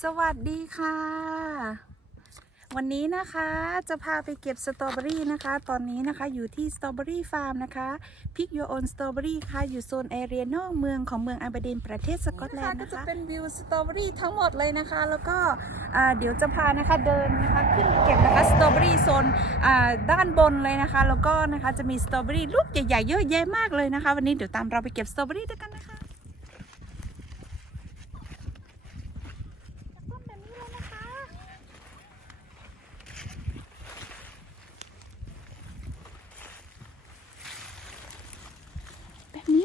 สวัสดีค่ะ วันนี้นะคะจะพาไปเก็บสตรอเบอรี่นะคะ ตอนนี้นะคะอยู่ที่สตรอเบอรี่ฟาร์มนะคะพิกโยโอนสตรอเบอรี่ค่ะอยู่โซนแอเรียนอกเมืองของเมืองอาบดินประเทศสกอตแลนด์นะคะก็จะเป็นวิวสตรอเบอรี่ทั้งหมดเลยนะคะ แล้วก็เดี๋ยวจะพานะคะเดินนะคะขึ้นเก็บนะคะสตรอเบอรี่โซนด้านบนเลยนะคะ แล้วก็นะคะจะมีสตรอเบอรี่ลูกใหญ่ๆเยอะแยะมากเลยนะคะ วันนี้เดี๋ยวตามเราไปเก็บสตรอเบอรี่ด้วยกันนะคะ ต้นแบบนี้เลยนะคะ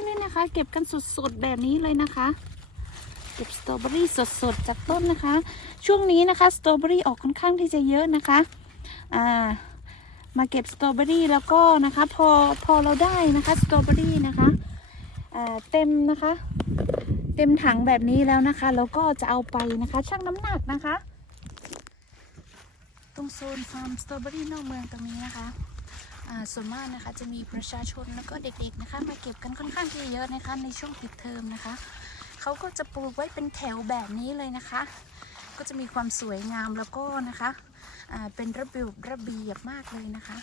แบบนี้เลยนะคะ เก็บกันสดๆแบบนี้เลยนะคะ เก็บสตรอเบอรี่สดๆจากต้นนะคะ ช่วงนี้นะคะสตรอเบอรี่ออกค่อนข้างที่จะเยอะนะคะอ่ามาเก็บสตรอเบอรี่แล้วก็นะคะพอพอเราได้นะคะสตรอเบอรี่นะคะเต็มนะคะ เต็มถังแบบนี้แล้วนะคะแล้วก็จะเอาไปนะคะชั่งน้ำหนักนะคะ ตรงโซนฟาร์มสตรอเบอรี่นอกเมืองตรงนี้นะคะ ส่วนมากนะคะจะมีประชาชนแล้วก็เด็กๆนะคะมาเก็บกันค่อนข้างที่เยอะนะคะในช่วงปิดเทอมนะคะเขาก็จะปลูกไว้เป็นแถวแบบนี้เลยนะคะ ก็จะมีความสวยงามแล้วก็นะคะอ่าเป็นระเบียบระเบียบมากเลยนะคะ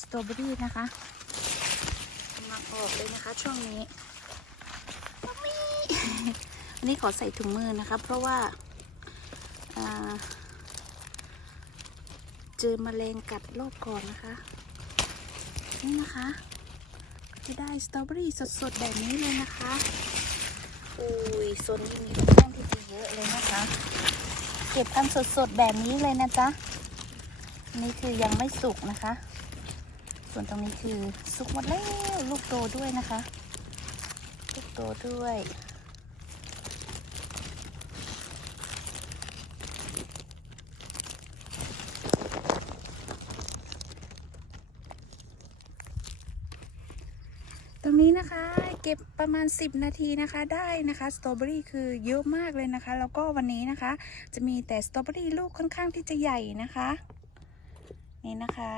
สตรอเบอรี่นะคะกำลังออกเลยนะคะช่วงนี้อันนี้ขอใส่ถุงมือนะคะ เพราะว่า เจอมแมลงกัดรอบก่อนนะคะ นี่นะคะจะได้สตรอเบอรี่สดๆ แบบนี้เลยนะคะอุ้ยส่วนนี้มีค่อนข้งที่จะเยอะเลยนะคะ เก็บกันสดๆ แบบนี้เลยนะจ๊ะนี่คือยังไม่สุกนะคะ ส่วนตรงนี้คือสุกหมดแล้วลูกโตด้วยนะคะ ลูกโตด้วย ตรงนี้นะคะเก็บประมาณ 10 นาทีนะคะได้นะคะสตรอเบอรี่คือเยอะมากเลยนะคะ แล้วก็วันนี้นะคะ จะมีแต่สตรอเบอรี่ลูกค่อนข้างที่จะใหญ่นะคะ นี่นะคะ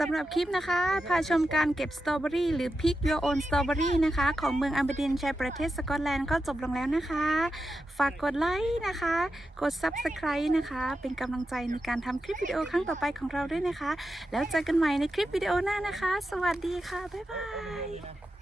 สำหรับคลิปนะคะ พาชมการเก็บสตรอเบอรี่หรือพิกโยโอนสตรอเบอรี่นะคะ ของเมืองอัมเบดินชัยประเทศสกอตแลนด์ก็จบลงแล้วนะคะ ฝากกดไลค์นะคะ กด Subscribe นะคะ เป็นกำลังใจในการทำคลิปวิดีโอครั้งต่อไปของเราด้วยนะคะ แล้วเจอกันใหม่ในคลิปวิดีโอหน้านะคะ สวัสดีค่ะ บ๊ายบาย